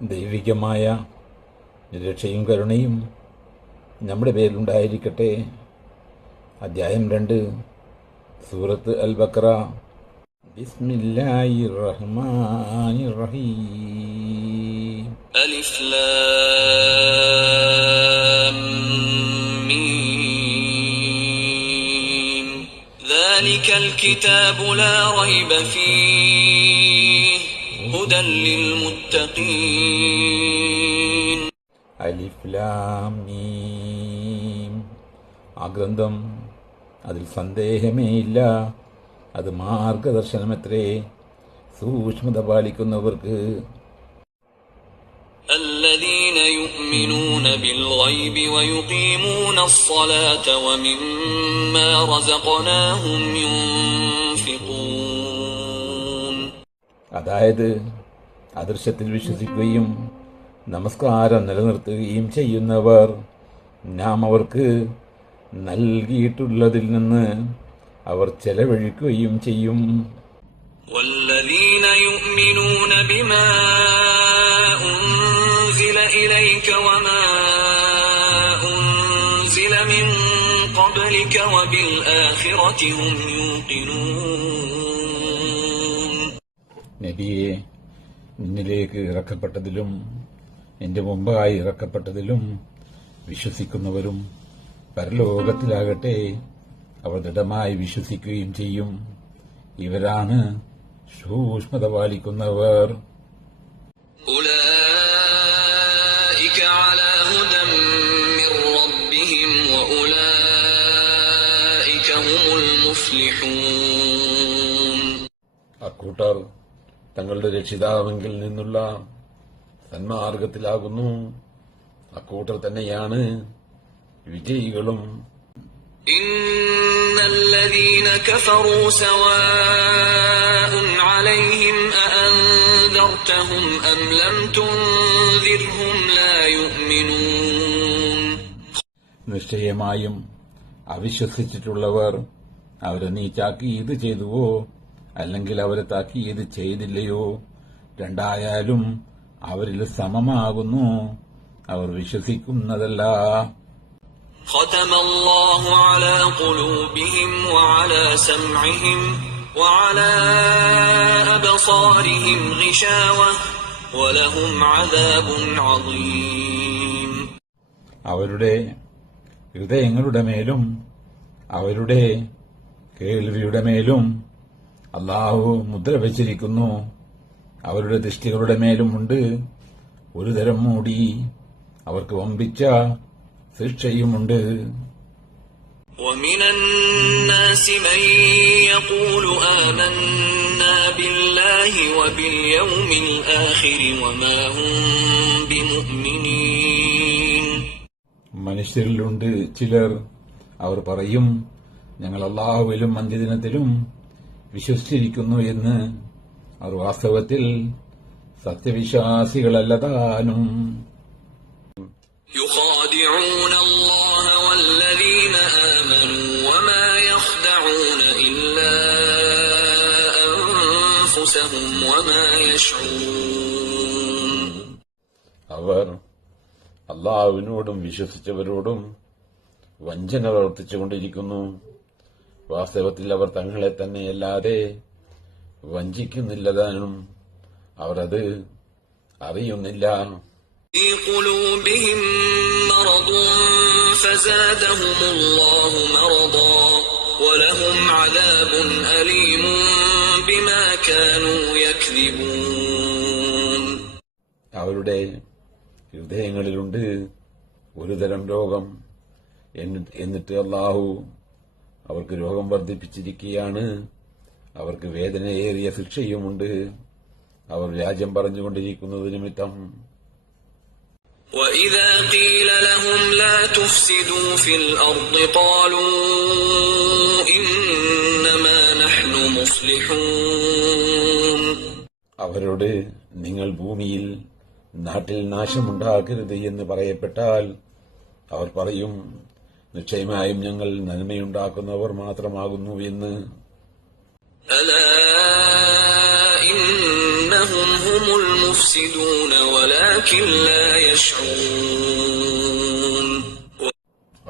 ദൈവികമായ രക്ഷയും കരുണയും നമ്മുടെ പേരിലുണ്ടായിരിക്കട്ടെ. അധ്യായം 2, സൂറത്ത് അൽ ബഖറ. ബിസ്മില്ലാഹിർ റഹ്മാനിർ റഹീം. അലിഫ് ലാം മീം. ദാലികൽ കിതാബു ലാ റൈബ ഫീഹി ഹുദൻ ലിൽമുത്തഖീൻ. അലിഫ് ലാം മീം. ആ ഗ്രന്ഥം, അതിൽ സന്ദേഹമേയില്ല, അത് മാർഗദർശനമത്രേ സൂക്ഷ്മത പാലിക്കുന്നവർക്ക്. الذين يؤمنون بالغيب ويقيمون الصلاة ومما رزقناهم ينفقون. അതായത് അദൃശ്യത്തിൽ വിശ്വസിക്കുകയും നമസ്കാരം നിലനിർത്തുകയും ചെയ്യുന്നവർ നാം അവർക്ക് നൽകിയിട്ടുള്ളതിൽ നിന്ന് അവർ ചെലവഴിക്കുകയും ചെയ്യും. والذين يؤمنون بما أنزل إليك وما أنزل من قبلك وبالآخرة هم يوقنون. നബിയെ, നിന്നിലേക്ക് ഇറക്കപ്പെട്ടതിലും നിന്റെ മുമ്പായി ഇറക്കപ്പെട്ടതിലും വിശ്വസിക്കുന്നവരും പരലോകത്തിലാകട്ടെ അവർ ദൃഢമായി വിശ്വസിക്കുകയും ചെയ്യും. ഇവരാണ് സൂക്ഷ്മത പാലിക്കുന്നവർ. ഉലൈക അലാ ഹുദൻ മിർ റബ്ബിഹിം വഉലൈക ഹുമുൽ മുഫ്ലിഹൂൻ. അക്കൂട്ടർ തങ്ങളുടെ രക്ഷിതാവെങ്കിൽ നിന്നുള്ള സന്മാർഗത്തിലാകുന്നു. അക്കൂട്ടർ തന്നെയാണ് വിജയികളും. ഇന്നല്ലദീന കഫറൂ സവാഉൻ അലൈഹിം അഅൻദർതഹും അം ലം തുൻദിർഹും ലാ യുഅ്മിനൂൻ. നിശ്ചയമായും അവിശ്വസിച്ചിട്ടുള്ളവർ, അവരെ നീ താക്കീത് ചെയ്തുവോ അല്ലെങ്കിൽ അവരെ താക്കീത് ചെയ്തില്ലയോ, രണ്ടായാലും അവരിൽ സമമാകുന്നു, അവർ വിശ്വസിക്കുന്നതല്ല. ختم الله على قلوبهم وعلى سمعهم وعلى أبصارهم غشاوة ولهم عذاب عظيم. അവരുടെ ഹൃദയങ്ങളുടെ മേലും അവരുടെ കേൾവിയുടെ മേലും അല്ലാഹു മുദ്ര വച്ചിരിക്കുന്നു. അവരുടെ ദൃഷ്ടികളുടെ മേലുമുണ്ട് ഒരു തരം മൂടി. അവർക്ക് വമ്പിച്ച ശിക്ഷയുമുണ്ട്. ومن الناس من يقول آمنا بالله وباليوم الآخر وما هم بمؤمنين. മനുഷ്യരിലുണ്ട് ചിലർ, അവർ പറയും, ഞങ്ങൾ അല്ലാഹുവിലും അന്ത്യദിനത്തിലും വിശ്വസിച്ചിരിക്കുന്നു എന്ന്. അവർ വാസ്തവത്തിൽ സത്യവിശ്വാസികളല്ലതാനും. يخادعون الله والذين آمنوا وما يخدعون إلا أنفسهم وما يشعرون. അവർ അല്ലാഹുവിനോടും വിശ്വസിച്ചവരോടും വഞ്ചന പ്രവർത്തിച്ചുകൊണ്ടിരിക്കുന്നു. വാസ്തവത്തിൽ അവർ തങ്ങളെ തന്നെയല്ലാതെ വഞ്ചിക്കുന്നില്ലതാനും അവർ അത് അറിയുന്നില്ല. في قلوبهم مرض فزادهم الله مرضا ولهم عذاب أليم بما كانوا يكذبون. അവരുടെ ഹൃദയങ്ങളിലുണ്ട് ഒരു തരം രോഗം. എന്നിട്ട് അല്ലാഹു അവർക്ക് രോഗം വർദ്ധിപ്പിച്ചിരിക്കുകയാണ്. അവർക്ക് വേദനയേറിയ ശിക്ഷയുമുണ്ട്, അവർ വ്യാജം പറഞ്ഞുകൊണ്ടിരിക്കുന്നത് നിമിത്തം. وَإِذَا قِيلَ لَهُمْ لَا تُفْسِدُوا فِي الْأَرْضِ قَالُوا إِنَّمَا نَحْنُ مُصْلِحُونَ. അവരോട് നിങ്ങൾ ഭൂമിയിൽ നാട്ടിൽ നാശമുണ്ടാക്കരുത് എന്ന് പറയപ്പെട്ടാൽ അവർ പറയും, നിശ്ചയമായും ഞങ്ങൾ നന്മയുണ്ടാക്കുന്നവർ മാത്രമാകുന്നു എന്ന്. ألا إن إنهم هم المفسدون ولكن لا يشعرون.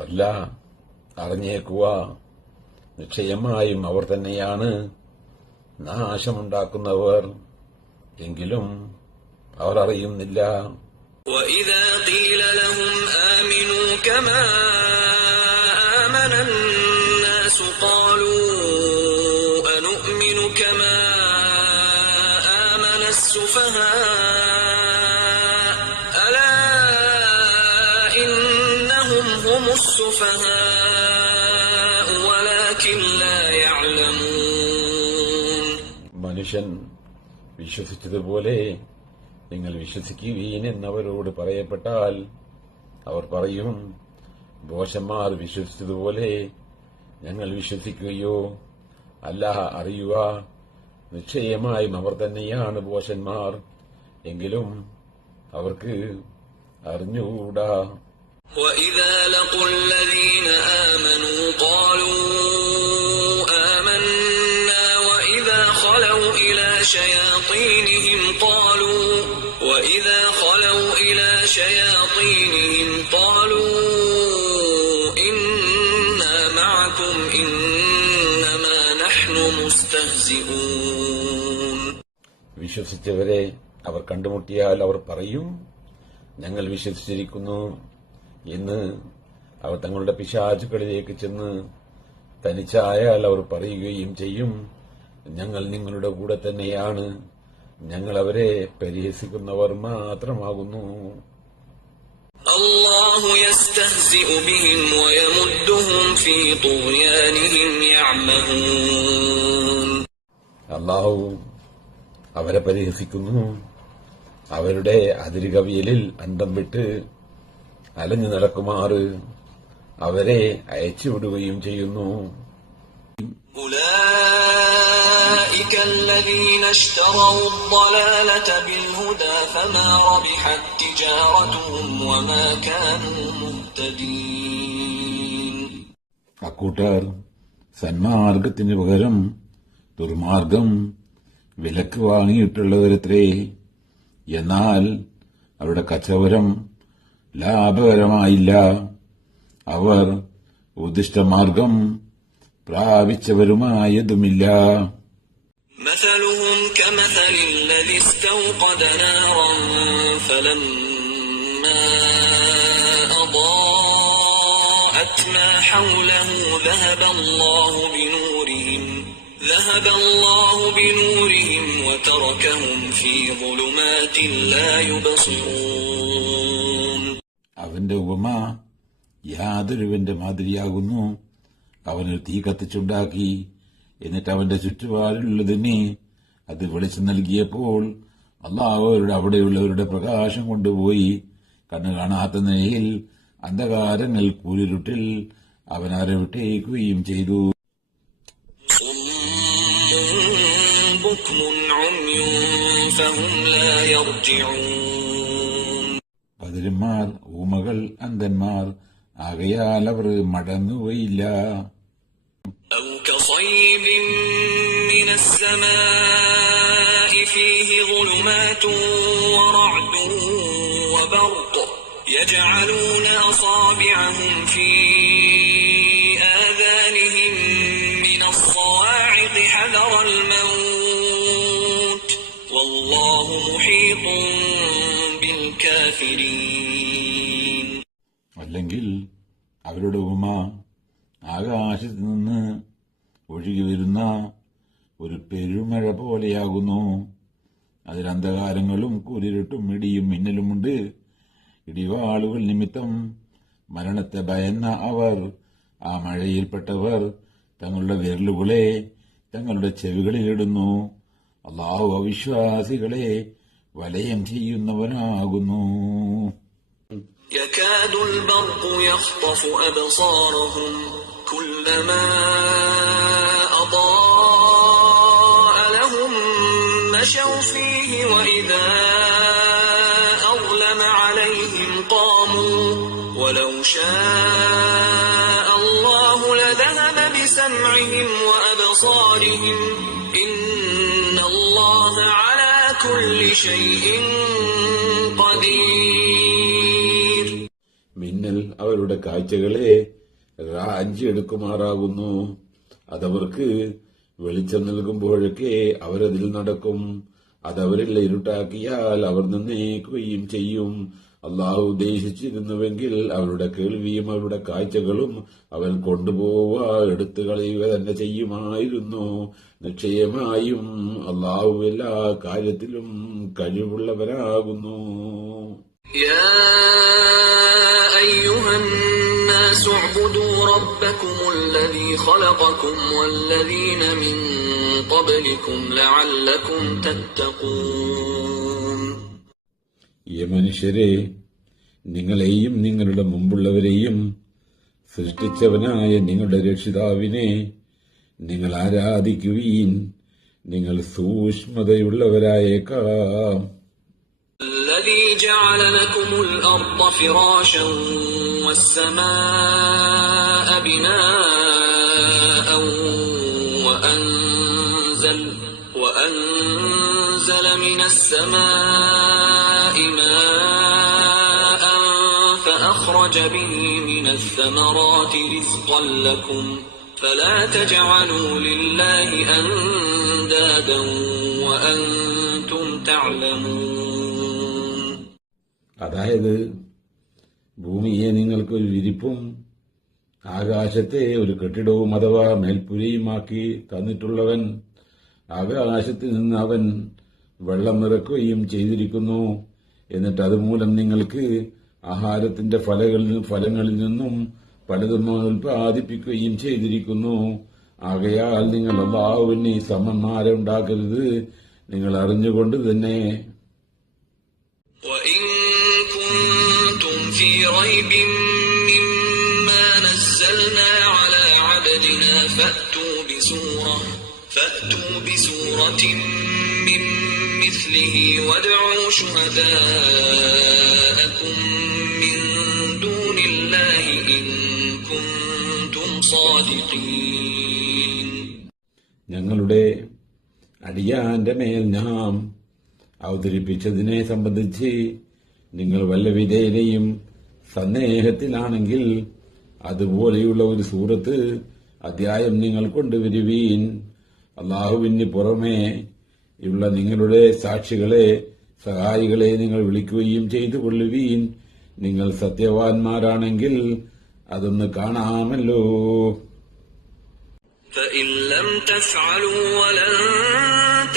അല്ല, അറിഞ്ഞേക്കുക, നിശ്ചയമായും അവർ തന്നെയാണ് നാശമുണ്ടാക്കുന്നവർ, എങ്കിലും അവർ അറിയുന്നില്ല. وإذا قيل لهم آمنوا كما آمن الناس قالوا أنؤمن كما آمن السفهاء ألا إنهم هم السفهاء ولكن لا يعلمون. മനുഷ്യൻ വിശ്വസിച്ചതുപോലെ നിങ്ങൾ വിശ്വസിക്കുവീൻ എന്നവരോട് പറയപ്പെട്ടാൽ അവർ പറയും, ഭോഷന്മാർ വിശ്വസിച്ചതുപോലെ ഞങ്ങൾ വിശ്വസിക്കുകയോ? അല്ല, അറിയുക, നിശ്ചയമായും അവർ തന്നെയാണ് ഭോഷന്മാർ, എങ്കിലും അവർക്ക് അറിഞ്ഞുകൂടാ. وَإِذَا لَقُوا الَّذِينَ آمَنُوا قَالُوا آمَنَّا وَإِذَا خَلَوْا إِلَى شَيَاطِينِهِمْ قَالُوا إِنَّا مَعَكُمْ إِنَّمَا نَحْنُ مُسْتَهْزِئُونَ. വിശ്വസിച്ചവരെ അവർ കണ്ടുമുട്ടിയാൽ അവർ പറയും, ഞങ്ങൾ വിശ്വസിച്ചിരിക്കുന്നു എന്ന്. അവർ തങ്ങളുടെ പിശാചുക്കളിലേക്ക് ചെന്ന് തനിച്ചായാൽ അവർ പറയുകയും ചെയ്യും, ഞങ്ങൾ നിങ്ങളുടെ കൂടെ തന്നെയാണ്, ഞങ്ങൾ അവരെ പരിഹസിക്കുന്നവർ മാത്രമാകുന്നു. അല്ലാഹു യസ്തഹ്സിഉ ബിഹിം വയമുദ്ദുഹും ഫീ തുഗ്യാനിഹിം യഅമഹൂൻ. അല്ലാഹു അവരെ പരിഹസിക്കുന്നു, അവരുടെ അതിരുകവിയലിൽ അന്തം വിട്ട് അലഞ്ഞു നടക്കുമാറ് അവരെ അയച്ചുവിടുകയും ചെയ്യുന്നു. أولئك الذين اشتروا الضلالة بالهدى فما ربحت تجارتهم وما كانوا مهتدين. അക്കൂട്ടർ സന്മാർഗത്തിന് പകരം ദുർമാർഗം വിലക്ക് വാങ്ങിയിട്ടുള്ളവരത്രേ, എന്നാൽ അവരുടെ കച്ചവടം ലാഭകരമായില്ല, അവർ ഉദ്ദിഷ്ടമാർഗം പ്രാപിച്ചവരുമായതുമില്ല. مثلهم كمثل الذي استوقد نارا فلما أضاءت ما حوله ذهب الله بنورهم وتركهم في ظلمات لا يبصرون. അവന്റെ ഉപമ യാതൊരുവന്റെ മാതിരിയാകുന്നു. അവനൊരു തീ കത്തിച്ചുണ്ടാക്കി, എന്നിട്ട് അവന്റെ ചുറ്റുപാടിലുള്ളതിനെ അത് വെളിച്ചം നൽകിയപ്പോൾ അല്ലാഹു അവരുടെ അവിടെയുള്ളവരുടെ പ്രകാശം കൊണ്ടുപോയി കണ്ണു കാണാത്ത നിലയിൽ അന്ധകാരങ്ങൾ കൂരിരുട്ടിൽ അവൻ അവരെ വിട്ടേക്കുകയും ചെയ്തു. ബധിരന്മാർ, ഊമകൾ, അന്ധന്മാർ ആകയാൽ അവർ മടങ്ങുകയില്ല. أو كصيب من السماء فيه ظلمات ورعد وبرق يجعلون أصابعهم في آذانهم من الصواعق حذر الموت والله محيط بالكافرين. അല്ലെങ്കിൽ അവരുടെ ഉപമ ആകാശത്ത് നിന്ന് ഒഴുകി വരുന്ന ഒരു പെരുമഴ പോലെയാകുന്നു. അതിൽ അന്ധകാരങ്ങളും കൂരിരുട്ടും ഇടിയും മിന്നലുമുണ്ട്. ഇടിവാളുകൾ നിമിത്തം മരണത്തെ ഭയന്ന അവർ, ആ മഴയിൽപ്പെട്ടവർ, തങ്ങളുടെ വിരലുകളെ തങ്ങളുടെ ചെവികളിലിടുന്നു. അല്ലാഹു അവിശ്വാസികളെ വലയം ചെയ്യുന്നവനാകുന്നു. يكاد البرق يخطف أبصارهم كلما أضاء لهم مشوا فيه وإذا أظلم عليهم قاموا ولو شاء الله لذهب بسمعهم وأبصارهم إن الله على كل شيء قدير. മിന്നൽ അവരുടെ കാഴ്ചകളെ റാഞ്ചിയെടുക്കുമാറാകുന്നു. അതവർക്ക് വെളിച്ചം നൽകുമ്പോഴൊക്കെ അവരതിൽ നടക്കും. അതവരിൽ ഇരുട്ടാക്കിയാൽ അവർ നിന്നേക്കുകയും ചെയ്യും. അള്ളാഹു ഉദ്ദേശിച്ചിരുന്നുവെങ്കിൽ അവരുടെ കേൾവിയും അവരുടെ കാഴ്ചകളും അവൻ കൊണ്ടുപോവുക, എടുത്തു കളയുക തന്നെ ചെയ്യുമായിരുന്നു. നിശ്ചയമായും അള്ളാഹു എല്ലാ കാര്യത്തിലും കഴിവുള്ളവരാകുന്നു. يا أيها الناس اعبدوا ربكم الذي خلقكم والذين من قبلكم لعلكم تتقون. മനുഷ്യരെ, നിങ്ങളെയും നിങ്ങളുടെ മുമ്പുള്ളവരെയും സൃഷ്ടിച്ചവനായ നിങ്ങളുടെ രക്ഷിതാവിനെ നിങ്ങൾ ആരാധിക്കുവീൻ, നിങ്ങൾ സൂക്ഷ്മതയുള്ളവരായേക്കാം. الذي جعل لكم الأرض فراشا والسماء بناء وأنزل من السماء ماء فأخرج به من الثمرات رزقا لكم فلا تجعلوا لله أندادا وأنتم تعلمون. അതായത്, ഭൂമിയെ നിങ്ങൾക്കൊരു വിരിപ്പും ആകാശത്തെ ഒരു കെട്ടിടവും അഥവാ മേൽപ്പുരയുമാക്കി തന്നിട്ടുള്ളവൻ, ആകാശത്തിൽ നിന്ന് അവൻ വെള്ളം ഇറക്കുകയും ചെയ്തിരിക്കുന്നു. എന്നിട്ട് അതുമൂലം നിങ്ങൾക്ക് ആഹാരത്തിന്റെ ഫലങ്ങളിൽ നിന്നും പലതും ഉൽപ്പാദിപ്പിക്കുകയും ചെയ്തിരിക്കുന്നു. ആകയാൽ നിങ്ങൾ അല്ലാഹുവിന് സമന്മാരെ ഉണ്ടാക്കരുത്, നിങ്ങൾ അറിഞ്ഞുകൊണ്ട് തന്നെ. وَإِن كُنتُمْ فِي رَيْبٍ مِّمَّا نَزَّلْنَا عَلَى عَبْدِنَا فَأْتُوا بِسُورَةٍ مِّن مِّثْلِهِ وَادْعُوا شُهَدَاءَكُم مِّن دُونِ اللَّهِ إِن كُنتُمْ صَادِقِينَ. ഞങ്ങളുടെ അടിയാന്റെ മേൽ നാം അവതരിപ്പിച്ചതിനെ സംബന്ധിച്ച് നിങ്ങൾ വല്ല വിധേയനെയും സന്ദേഹത്തിലാണെങ്കിൽ അതുപോലെയുള്ള ഒരു സൂറത്ത് അധ്യായം നിങ്ങൾ കൊണ്ടുവരുവീൻ. അള്ളാഹുവിന് പുറമേ ഉള്ള നിങ്ങളുടെ സാക്ഷികളെ, സഹായികളെ നിങ്ങൾ വിളിക്കുകയും ചെയ്തു കൊള്ളുവീൻ. നിങ്ങൾ സത്യവാൻമാരാണെങ്കിൽ അതൊന്ന് കാണാമല്ലോ. فإن لم تفعلوا ولن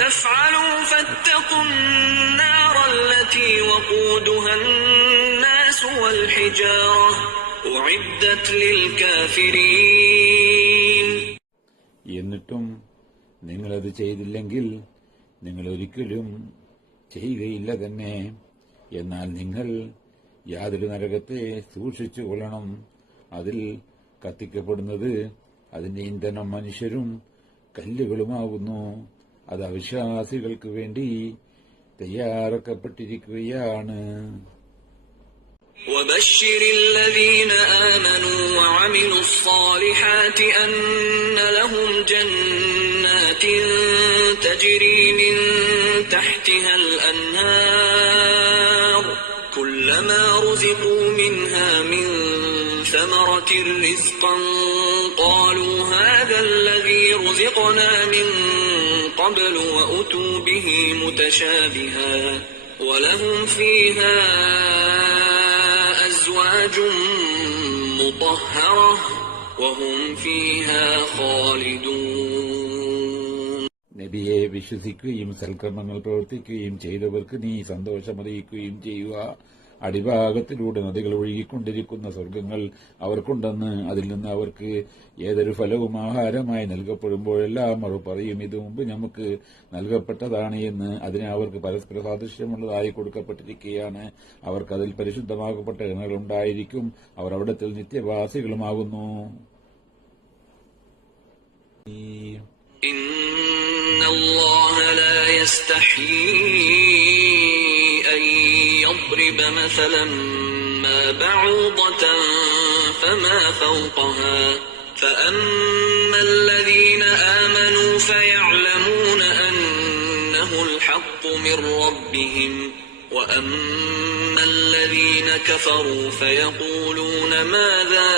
تفعلوا فاتقوا النار التي وقودها الناس والحجارة أعدت للكافرين. എന്നിട്ടും നിങ്ങളത് ചെയ്തില്ലെങ്കിൽ നിങ്ങൾ ഒരിക്കലും ചെയ്യുകയില്ല തന്നെ. എന്നാൽ നിങ്ങൾ യാതൊരു നരകത്തെ സൂക്ഷിച്ചു കൊള്ളണം. അതിൽ കത്തിക്കപ്പെടുന്നത് അതിന്റെ ഇന്ധനം മനുഷ്യരും കല്ലുകളുമാകുന്നു. അത് അവിശ്വാസികൾക്ക് വേണ്ടി തയ്യാറാക്കപ്പെട്ടിരിക്കുകയാണ്. وبشر الذين آمنوا وعملوا الصالحات أن لهم جنات تجري من تحتها الأنهار كلما رزقوا منها من ثمرة رزقا قالوا هذا الذي رزقنا من قبل وأتوا به متشابها ولهم فيها أزواج مطهرة وهم فيها خالدون. നബിയെ വിശ്വസിക്കുകയും സൽക്കർമ്മങ്ങൾ പ്രവർത്തിക്കുകയും ചെയ്തവർക്ക് നീ സന്തോഷമറിയിക്കുകയും ചെയ്യുക. അടിഭാഗത്തിലൂടെ നദികൾ ഒഴുകിക്കൊണ്ടിരിക്കുന്ന സ്വർഗ്ഗങ്ങൾ അവർക്കുണ്ടെന്ന്, അതിൽ നിന്ന് അവർക്ക് ഏതൊരു ഫലവും ആഹാരമായി നൽകപ്പെടുമ്പോഴെല്ലാം അവർ പറയും, ഇത് മുമ്പ് നമുക്ക് നൽകപ്പെട്ടതാണ് എന്ന്. അതിന് അവർക്ക് പരസ്പര സാദൃശ്യമുള്ളതായി കൊടുക്കപ്പെട്ടിരിക്കുകയാണ്. അവർക്കതിൽ പരിശുദ്ധമാക്കപ്പെട്ട ഇണകളുണ്ടായിരിക്കും. അവർ അവിടത്തിൽ നിത്യവാസികളുമാകുന്നു. إن الله لا يستحيي أن يضرب مثلا ما بعوضة فما فوقها فأما الذين آمنوا فيعلمون أنه الحق من ربهم وأما الذين كفروا فيقولون ماذا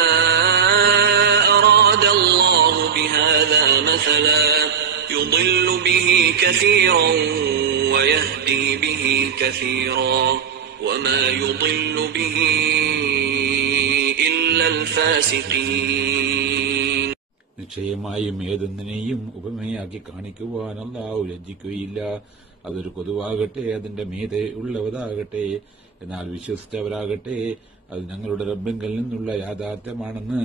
أراد الله بهذا مثلا يضل به كثيرا ويهدي به كثيرا وما يضل به إلا الفاسقين. നിശ്ചയമായും ഏതൊന്നിനെയും ഉപമയാക്കി കാണിക്കുവാൻ അല്ലാഹു ലജ്ജിക്കുകയില്ല. അതൊരു കൊതുവാകട്ടെ, അതിന്റെ മീതെ ഉള്ളവതാകട്ടെ. എന്നാൽ വിശ്വസിച്ചവരാകട്ടെ അത് ഞങ്ങളുടെ റബ്ബിങ്കൽ നിന്നുള്ള യാഥാർത്ഥ്യമാണെന്ന്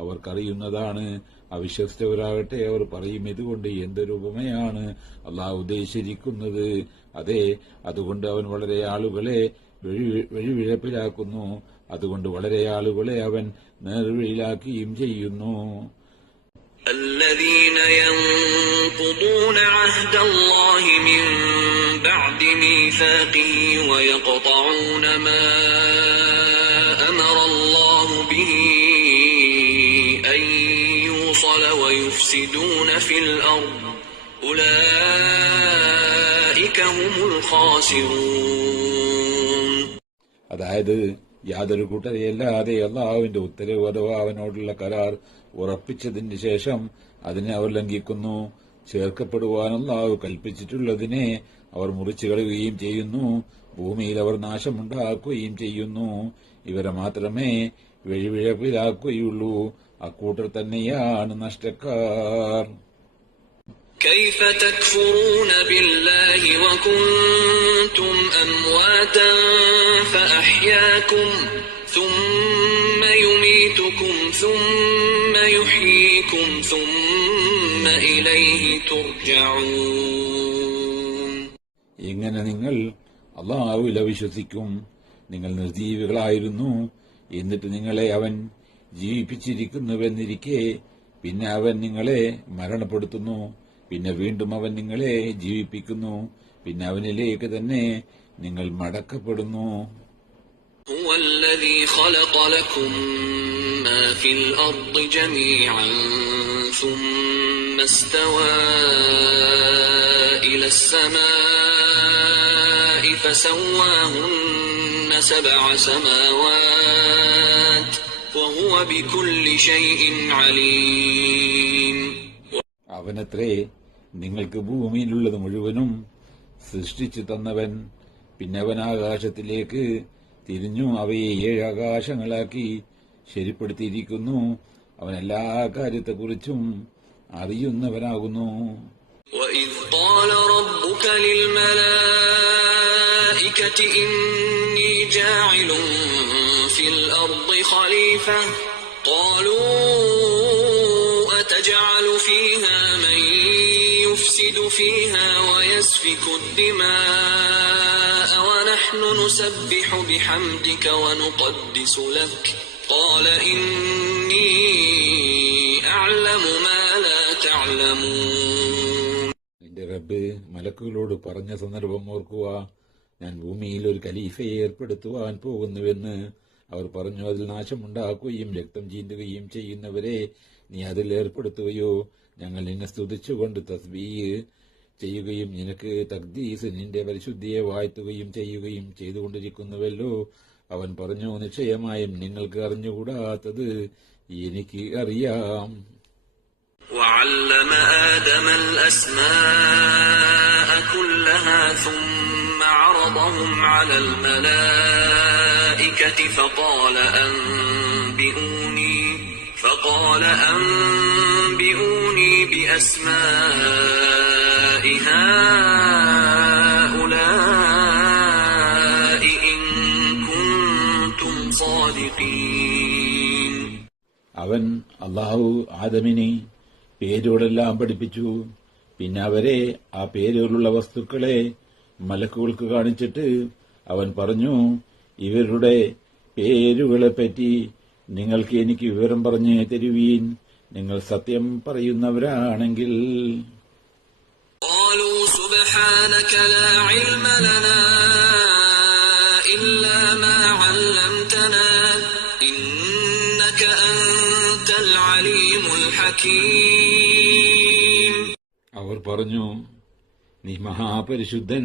അവർക്കറിയുന്നതാണ്. അവിശ്വസിച്ചവരാകട്ടെ അവർ പറയും, ഇതുകൊണ്ട് എന്തൊരു ഉപമയാണ് അല്ലാഹു ഉദ്ദേശിച്ചിരിക്കുന്നത്. അതെ, അതുകൊണ്ട് അവൻ വളരെ ആളുകളെ വഴിവിഴപ്പിലാക്കുന്നു. അതുകൊണ്ട് വളരെ ആളുകളെ അവൻ നേർവഴിയിലാക്കുകയും ചെയ്യുന്നു. الذين ينقضون عهد الله من بعد ميثاقه ويقطعون ما أمر الله به أن يوصل ويفسدون في الأرض أولئك هم الخاسرون. അതായത് യാതൊരു കൂട്ടരെയല്ലാതെ അല്ലാഹുവിന്റെ ഉത്തരവ് അഥവാ അവനോടുള്ള കരാർ ഉറപ്പിച്ചതിന് ശേഷം അതിനെ അവർ ലംഘിക്കുന്നു. ചേർക്കപ്പെടുവാൻ അല്ലാഹു കൽപ്പിച്ചിട്ടുള്ളതിനെ അവർ മുറിച്ചു കളയുകയും ചെയ്യുന്നു. ഭൂമിയിൽ അവർ നാശമുണ്ടാക്കുകയും ചെയ്യുന്നു. ഇവരെ മാത്രമേ വഴിവിഴപ്പിലാക്കുകയുള്ളൂ. അക്കൂട്ടർ തന്നെയാണ് നഷ്ടക്കാർ. كيف تكفرون بالله وكنتم أمواتا فأحياكم ثم يميتكم ثم يحييكم ثم إليه ترجعون. ഇങ്ങനെ നിങ്ങൾ അല്ലാഹുവിൽ വിശ്വസിക്കും. നിങ്ങൾ നിർജീവികളായിരുന്നു, എന്നിട്ട് നിങ്ങളെ അവൻ ജീവിപ്പിച്ചിരിക്കുന്നുവെന്നിരിക്കെ പിന്നെ അവൻ നിങ്ങളെ മരണപ്പെടുത്തുന്നു. പിന്നെ വീണ്ടും അവൻ നിങ്ങളെ ജീവിപ്പിക്കുന്നു. പിന്നെ അവനിലേക്ക് തന്നെ നിങ്ങൾ മടക്കപ്പെടുന്നു. هو الذي خلق لكم ما في الأرض جميعا ثم استوى إلى السماء فسواهن 7 سماوات وهو بكل شيء عليم. അവനത്രേ നിങ്ങൾക്ക് ഭൂമിയിലുള്ളത് മുഴുവനും സൃഷ്ടിച്ചു തന്നവൻ. പിന്നെ അവൻ ആകാശത്തിലേക്ക് തിരിഞ്ഞു അവയെ 7 ആകാശങ്ങളാക്കി ശരിപ്പെടുത്തിയിരിക്കുന്നു. അവൻ എല്ലാ കാര്യത്തെക്കുറിച്ചും അറിയുന്നവനാകുന്നു. وَإِذْ قَالَ رَبُّكَ لِلْمَلَائِكَةِ إِنِّي جَاعِلٌ فِي الْأَرْضِ خَلِيفَةً قَالُوا أَتَجْعَلُ فِيهَا مَن يُفْسِدُ فِيهَا وَيَسْفِكُ الدِّمَاءَ وَنَحْنُ نُسَبِّحُ بِحَمْدِكَ وَنُقَدِّسُ لَكَ قَالَ إِنِّي أَعْلَمُ مَا لَا تَعْلَمُونَ. നിന്റെ റബ്ബ് മലക്കുകളോട് പറഞ്ഞ സന്ദർഭം ഓർക്കുക. ഞാൻ ഭൂമിയിൽ ഒരു ഖലീഫയെ ഏർപ്പെടുത്തുവാൻ പോകുന്നുവെന്ന് അവർ പറഞ്ഞു. അതിൽ നാശമുണ്ടാക്കുകയും രക്തം ചീന്തുകയും ചെയ്യുന്നവരെ നീ അതിൽ ഏർപ്പെടുത്തുകയോ? ഞങ്ങൾ നിന്നെ സ്തുതിച്ചുകൊണ്ട് തസ്ബീഹ് ചെയ്യുകയും നിനക്ക് തഖ്ദീസ് നിന്റെ പരിശുദ്ധിയെ വാഴ്ത്തുകയും ചെയ്യുകയും ചെയ്തുകൊണ്ടിരിക്കുന്നുവല്ലോ. അവൻ പറഞ്ഞു, നിശ്ചയമായും നിങ്ങൾക്ക് അറിഞ്ഞുകൂടാത്തത് എനിക്ക് അറിയാം. وعلم آدم الأسماء كلها ثم عرضهم على الملائكة فقال أنبئوني بأسماء هؤلاء إن كنتم صادقين. അവൻ അല്ലാഹു ആദമിനെ പേരുകളെല്ലാം പഠിപ്പിച്ചു. പിന്നെ അവരെ ആ പേരുകളുള്ള വസ്തുക്കളെ മലക്കുകൾക്ക് കാണിച്ചിട്ട് അവൻ പറഞ്ഞു, ഇവരുടെ പേരുകളെപ്പറ്റി നിങ്ങൾക്ക് എനിക്ക് വിവരം പറഞ്ഞു തരുവീൻ, നിങ്ങൾ സത്യം പറയുന്നവരാണെങ്കിൽ. قالوا سبحانك لا علم لنا إلا ما علمتنا إنك أنت العليم الحكيم. അവർ പറഞ്ഞു, നീ മഹാപരിശുദ്ധൻ,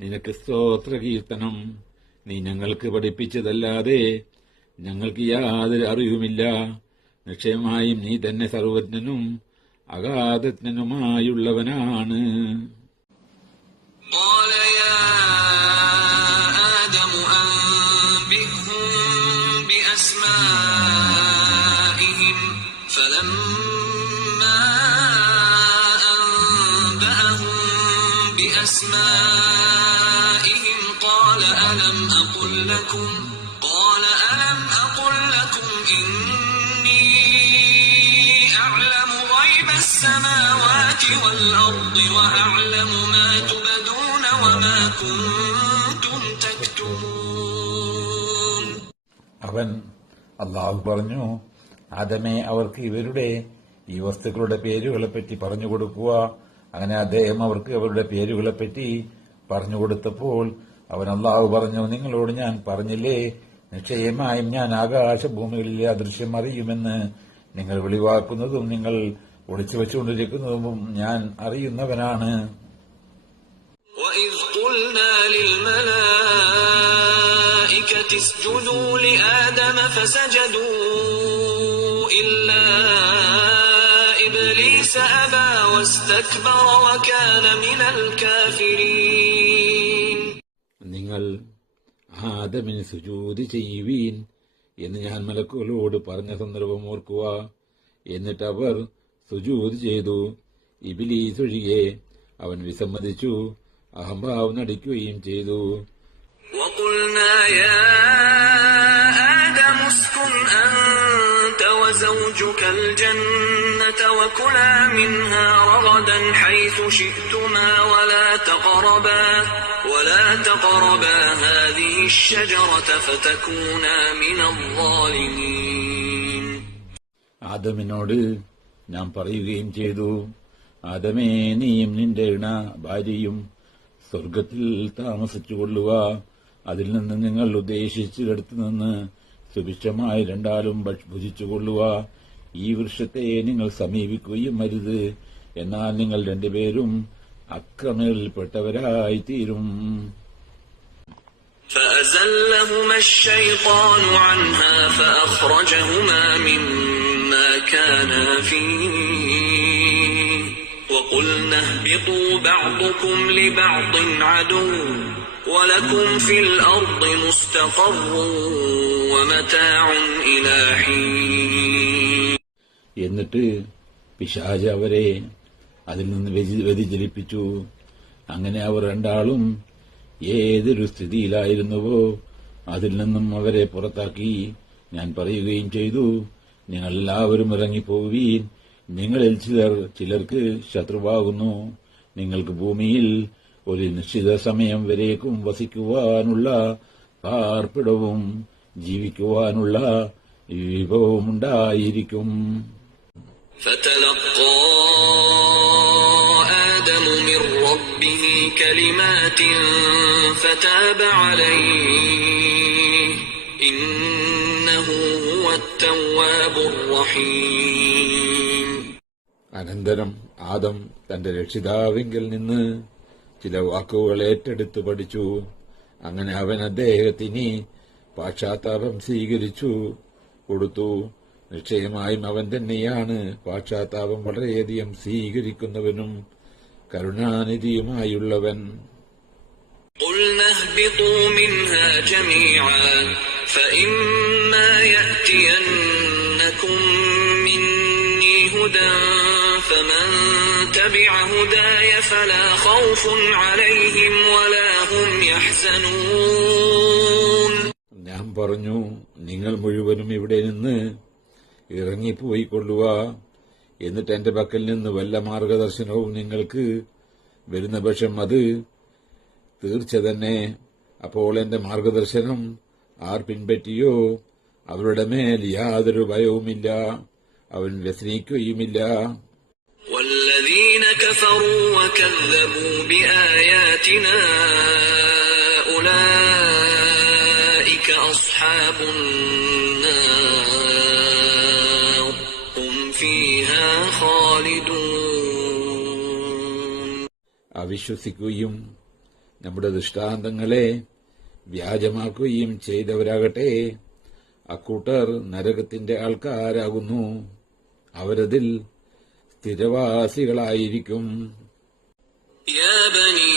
നിനക്ക് സ്തോത്രകീർത്തനം. നീ ഞങ്ങൾക്ക് പഠിപ്പിച്ചതല്ലാതെ ഞങ്ങൾക്ക് യാതൊരു അറിവുമില്ല. നിശ്ചയമായും നീ തന്നെ സർവജ്ഞനും അഗാധജ്ഞനുമായുള്ളവനാണ്. قال يا آدم أنبئهم بأسمائهم فلما أنبأهم بأسمائهم قال ألم أقل لكم إني أعلم غيب السماوات والأرض وأعلم ما تبدون وما كنتم تكتمون. അവൻ അല്ലാഹു പറഞ്ഞു, ആദമേ, അവർക്ക് ഇവരുടെ ഈ വസ്തുക്കളുടെ പേരുകളെപ്പറ്റി പറഞ്ഞു കൊടുക്കുക. അങ്ങനെ അദ്ദേഹം അവർക്ക് അവരുടെ പേരുകളെപ്പറ്റി പറഞ്ഞുകൊടുത്തപ്പോൾ അവൻ അല്ലാഹു പറഞ്ഞു, നിങ്ങളോട് ഞാൻ പറഞ്ഞില്ലേ, നിശ്ചയമായും ഞാൻ ആകാശഭൂമികളിലെ അദൃശ്യം അറിയുമെന്ന്. നിങ്ങൾ വെളിവാക്കുന്നതും നിങ്ങൾ ഒളിച്ചു വെച്ചുകൊണ്ടിരിക്കുന്നതും ഞാൻ അറിയുന്നവനാണ്. وَإِذْ قُلْنَا لِلْمَلَائِكَةِ اسْجُدُوا لِآدَمَ فَسَجَدُوا إِلَّا إِبْلِيسَ أَبَى وَاسْتَكْبَرَ وَكَانَ مِنَ الْكَافِرِينَ. നിങ്ങൾ ആദമിന് സുജൂദ് ചെയ്യുവീൻ എന്ന് ഞാൻ മലക്കുകളോട് പറഞ്ഞ സന്ദർഭം ഓർക്കുക. എന്നിട്ട് അവർ സുജൂദ് ചെയ്തു, ഇബ്ലീസ് ഒഴികെ. അവൻ വിസമ്മതിച്ചു, അഹംഭാവം നടിക്കുകയും ചെയ്തു. وَقُلْنَا يَا آدَمُ اسْكُنْ أَنْتَ وَزَوْجُكَ الْجَنَّةَ وَكُلَا مِنْهَا رَغَدًا حَيْثُ شِئْتُمَا وَلَا تَقْرَبَا هَذِهِ الشَّجَرَةَ فَتَكُونَا مِنَ الظَّالِمِينَ. ആദമിനോട് നാം പറയുകയും ചെയ്തു, ആദമേ, നീയും നിന്റെ ഭാര്യയും സ്വർഗത്തിൽ താമസിച്ചുകൊള്ളുക. അതിൽ നിന്ന് നിങ്ങൾ ഉദ്ദേശിച്ചിടത്തു നിന്ന് സുഭിക്ഷമായ രണ്ടാലും ഭുജിച്ചുകൊള്ളുക. ഈ വൃക്ഷത്തെ നിങ്ങൾ സമീപിക്കുകയും അരുത്, എന്നാൽ നിങ്ങൾ രണ്ടുപേരും അക്രമികളിൽപ്പെട്ടവരായിത്തീരും. فأزلهما الشيطان عنها فأخرجهما مما كانا فيه وقلنا اهبطوا بعضكم لبعض عدو ولكم في الأرض مستقر ومتاع إلى حين. എന്നിട്ട് പിശാച് അവരെ അതിൽ നിന്ന് വ്യതിചലിപ്പിച്ചു. അങ്ങനെ അവർ രണ്ടാളും ഏതൊരു സ്ഥിതിയിലായിരുന്നുവോ അതിൽ നിന്നും അവരെ പുറത്താക്കി. ഞാൻ പറയുകയും ചെയ്തു, നിങ്ങളെല്ലാവരും ഇറങ്ങിപ്പോവുകയും നിങ്ങളിൽ ചിലർക്ക് ശത്രുവാകുന്നു. നിങ്ങൾക്ക് ഭൂമിയിൽ ഒരു നിശ്ചിത സമയം വരേക്കും വസിക്കുവാനുള്ള പാർപ്പിടവും ജീവിക്കുവാനുള്ള വിഭവമുണ്ടായിരിക്കും. فتلقى آدم من ربه كلمات فتاب عليه إنه هو التواب الرحيم. അനന്തരം ആദം തന്റെ രക്ഷിതാവിങ്കിൽ നിന്ന് ചില വാക്കുകൾ ഏറ്റെടുത്ത് പഠിച്ചു. അങ്ങനെ അവൻ അദ്ദേഹത്തിന് പാശ്ചാത്താപം സ്വീകരിച്ചു കൊടുത്തു. നിശ്ചയമായും അവൻ തന്നെയാണ് പാശ്ചാത്താപം വളരെയധികം സ്വീകരിക്കുന്നവനും കരുണാനിധിയുമായുള്ളവൻ. قُلْنَا اهْبِطُوا مِنْهَا جَمِيعًا فَإِمَّا يَأْتِيَنَّكُم مِّنِّي هُدًى فَمَن تَبِعَ هُدَايَ فَلَا خَوْفٌ عَلَيْهِمْ وَلَا هُمْ يَحْزَنُونَ. ഞാൻ പറഞ്ഞു, നിങ്ങൾ മുഴുവനും ഇവിടെ നിന്ന് ഇറങ്ങിപ്പോയിക്കൊള്ളുക. എന്നിട്ട് എന്റെ പക്കൽ നിന്ന് വല്ല മാർഗദർശനവും നിങ്ങൾക്ക് വരുന്ന പക്ഷം അത് തീർച്ച തന്നെ. അപ്പോൾ എന്റെ മാർഗദർശനം ആർ പിൻപറ്റിയോ അവരുടെ മേൽ യാതൊരു ഭയവുമില്ല, അവൻ വ്യസനിക്കുകയുമില്ല. والذين كفروا وكذبوا بآياتنا أولئك أصحاب النار هم فيها خالدون. അവിശ്വസിക്കുകയും നമ്മുടെ ദൃഷ്ടാന്തങ്ങളെ വ്യാജമാക്കുകയും ചെയ്തവരാകട്ടെ, അക്കൂട്ടർ നരകത്തിന്റെ ആൾക്കാരാകുന്നു, അവരതിൽ സ്ഥിരവാസികളായിരിക്കും. يا بني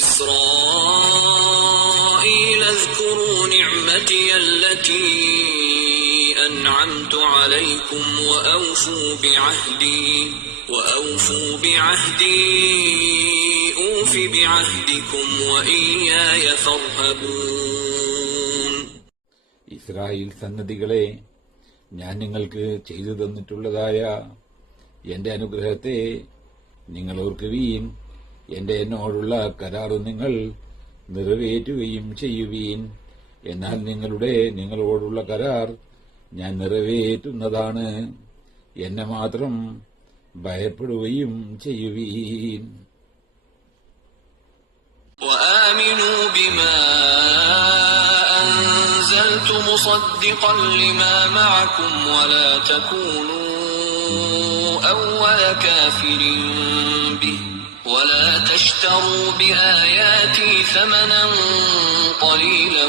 إسرائيل اذكروا نعمتي التي أنعمت عليكم وأوفوا بعهدي أوف بعهدكم وإياي فارهبون. ഇസ്രായേൽ സന്തതികളെ, ഞാൻ നിങ്ങൾക്ക് ചെയ്തു തന്നിട്ടുള്ളതായ എന്റെ അനുഗ്രഹത്തെ നിങ്ങൾ ഓർക്കുവീൻ. എന്നോടുള്ള കരാർ നിങ്ങൾ നിറവേറ്റുകയും ചെയ്യുവീൻ. എന്നാൽ നിങ്ങളോടുള്ള കരാർ ഞാൻ നിറവേറ്റുന്നതാണ്. എന്നെ മാത്രം ഭയപ്പെടുകയും ചെയ്യുവീൻ. وآمنوا بما أنزلت مصدقا لما معكم ولا تكونوا أول كافر به ولا تشتروا بآياتي ثمنا قليلا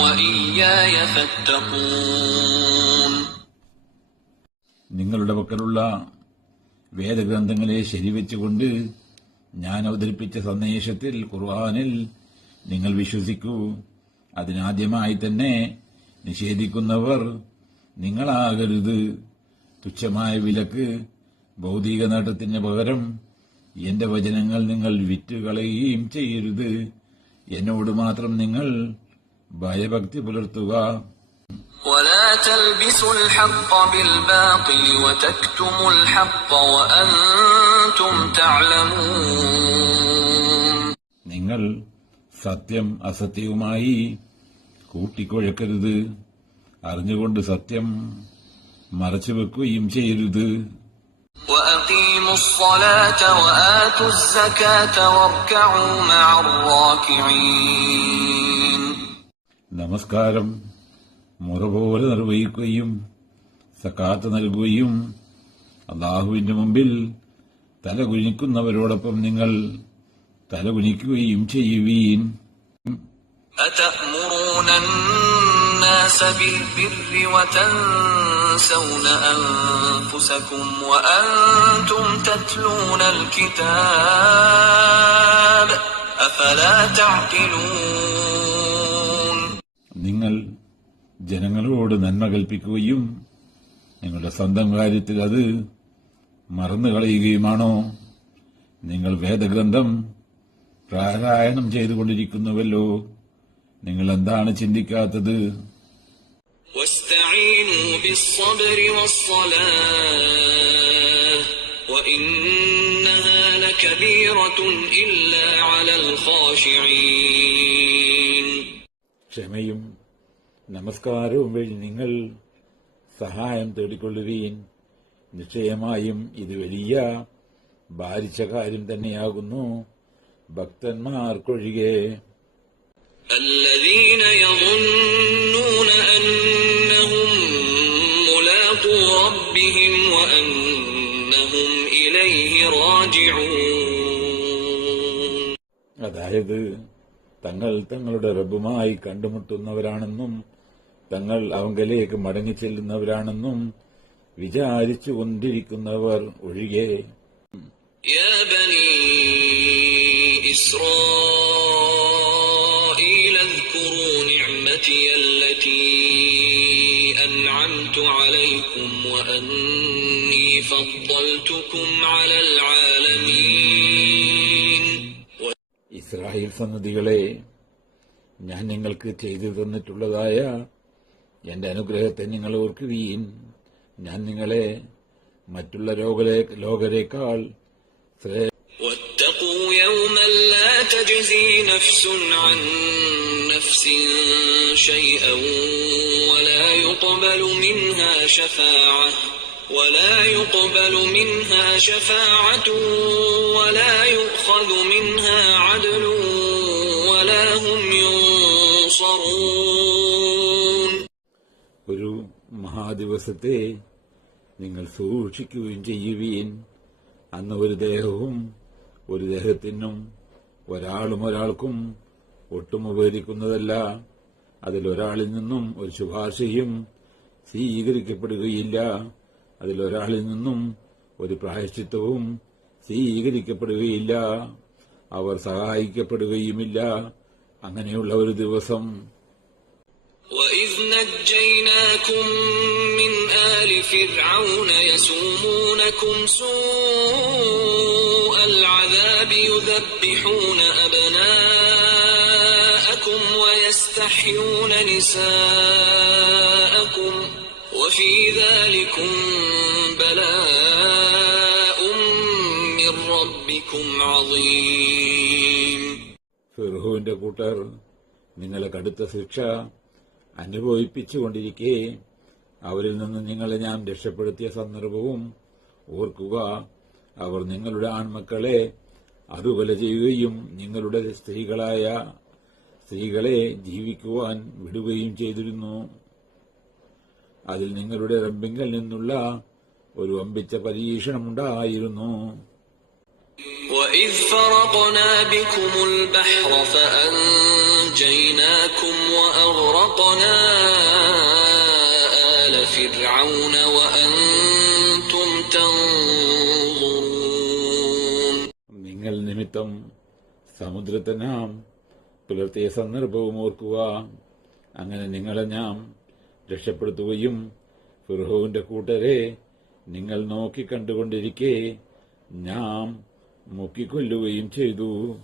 وإياي فاتقون. നിങ്ങളുടെ പക്കലുള്ള വേദഗ്രന്ഥങ്ങളെ ശരിവെച്ചുകൊണ്ട് ഞാൻ അവതരിപ്പിച്ച സന്ദേശത്തിൽ, ഖുർആനിൽ നിങ്ങൾ വിശ്വസിക്കൂ. അതിനാദ്യമായി തന്നെ നിഷേധിക്കുന്നവർ നിങ്ങളാകരുത്. തുച്ഛമായ വിലക്ക് ഭൗതിക നേട്ടത്തിന് പകരം എന്റെ വചനങ്ങൾ നിങ്ങൾ വിറ്റുകളയുകയും ചെയ്യരുത്. എന്നോട് മാത്രം നിങ്ങൾ ഭയഭക്തി പുലർത്തുക. ولا تلبسوا الحق بالباطل وتكتموا الحق وأنتم تعلمون. നിങ്ങൾ സത്യം അസത്യവുമായി കൂട്ടിക്കുഴക്കരുത്. അറിഞ്ഞുകൊണ്ട് സത്യം മറച്ചുവെക്കുകയും ചെയ്യരുത്. وأقيموا الصلاة وآتوا الزكاة واركعوا مع الراكعين. നമസ്കാരം മുറപോലെ നിർവഹിക്കുകയും സക്കാത്ത് നൽകുകയും അല്ലാഹുവിന്റെ മുമ്പിൽ തലകുനിക്കുന്നവരോടൊപ്പം നിങ്ങൾ തലകുനിക്കുകയും ചെയ്യുവീൻ. أتأمرون الناس بالبر وتنسون أنفسكم وأنتم تتلون الكتاب أفلا تعقلون. നിങ്ങൾ ജനങ്ങളോട് നന്മ കൽപ്പിക്കുകയും നിങ്ങളുടെ സ്വന്തം കാര്യത്തിൽ അത് മറന്നുകളയുകയുമാണോ? നിങ്ങൾ വേദഗ്രന്ഥം പാരായണം ചെയ്തുകൊണ്ടിരിക്കുന്നുവല്ലോ, നിങ്ങൾ എന്താണ് ചിന്തിക്കാത്തത്? واستعينوا بالصبر والصلاة وإنها لكبيرة إلا على الخاشعين. ക്ഷമയും നമസ്കാരവും വഴി നിങ്ങൾ സഹായം തേടിക്കൊള്ളുവീൻ. നിശ്ചയമായും ഇത് വലിയ ഭാരിച്ച കാര്യം തന്നെയാകുന്നു ഭക്തന്മാർക്കൊഴികെ. الذين يظنون أنهم ملاقو ربهم وأنهم إليه راجعون. അതായത് തങ്ങൾ തങ്ങളുടെ റബ്ബുമായി കണ്ടുമുട്ടുന്നവരാണെന്നും തങ്ങൾ അവങ്കലേക്ക് മടങ്ങിച്ചെല്ലുന്നവരാണെന്നും വിചാരിച്ചുകൊണ്ടിരിക്കുന്നവർ ഒഴികെ. يا بني إسرائيل اذكروا نعمتي التي أنعمت عليكم وأني فضلتكم على العالمين. ഇസ്രായേൽ സന്തതികളെ, ഞാൻ നിങ്ങൾക്ക് ചെയ്തു തന്നിട്ടുള്ളതായ എന്റെ അനുഗ്രഹത്തെ നിങ്ങൾ ഓർക്കുവീൻ. ഞാൻ നിങ്ങളെ മറ്റുള്ള ലോകരേക്കാൾ واتقوا يوما لا تجزي نفس عن نفس شيئا ولا يقبل منها شفاعة ولا يؤخذ منها عدل ولا هم ينصرون. ഒരു മഹാദിവസത്തെ നിങ്ങൾ സൂക്ഷിക്കുകയും ചെയ്യുവീൻ. അന്ന് ഒരു ദേഹവും ഒരു ദേഹത്തിനും ഒരാളും ഒരാൾക്കും ഒട്ടും ഉപകരിക്കുന്നതല്ല. അതിലൊരാളിൽ നിന്നും ഒരു ശുപാർശയും സ്വീകരിക്കപ്പെടുകയില്ല. അതിലൊരാളിൽ നിന്നും ഒരു പ്രായശ്ചിത്തവും സ്വീകരിക്കപ്പെടുകയില്ല. അവർ സഹായിക്കപ്പെടുകയുമില്ല. അങ്ങനെയുള്ള ഒരു ദിവസം. وَإِذْ نَجَّيْنَاكُمْ مِنْ آلِ فِرْعَوْنَ يَسُومُونَكُمْ سُوءَ الْعَذَابِ يُذَبِّحُونَ أَبْنَاءَكُمْ وَيَسْتَحْيُونَ نِسَاءَكُمْ وَفِي ذَلِكُمْ بَلَاءٌ مِّن رَّبِّكُمْ عَظِيمٌ. ഫിർഔന്റെ കൂട്ടർ നിങ്ങളെ കടുത്ത ശിക്ഷ അനുഭവിപ്പിച്ചുകൊണ്ടിരിക്കെ അവരിൽ നിന്ന് നിങ്ങളെ ഞാൻ രക്ഷപ്പെടുത്തിയ സന്ദർഭവും ഓർക്കുക. അവർ നിങ്ങളുടെ ആൺമക്കളെ അറുകൊല ചെയ്യുകയും നിങ്ങളുടെ സ്ത്രീകളെ ജീവിക്കുവാൻ വിടുകയും ചെയ്തിരുന്നു. അതിൽ നിങ്ങളുടെ റബ്ബിങ്കൽ നിന്നുള്ള ഒരു വമ്പിച്ച പരീക്ഷണമുണ്ടായിരുന്നു. وَإِذْ فَرَقْنَا بِكُمُ الْبَحْرَ فَأَنْجَيْنَاكُمْ وَأَغْرَقْنَا آلَ فِرْعَوْنَ وَأَنْتُمْ تَنْظُرُونَ. നിങ്ങൾ നിമിത്തം സമുദ്രത്തെ നാം പുലർത്തിയ സന്ദർഭവും ഓർക്കുക. അങ്ങനെ നിങ്ങളെ നാം രക്ഷപ്പെടുത്തുകയും ഫിർഔന്റെ കൂട്ടരെ നിങ്ങൾ നോക്കിക്കണ്ടുകൊണ്ടിരിക്കെ നാം മുക്കിക്കൊല്ലുകയും ചെയ്തു.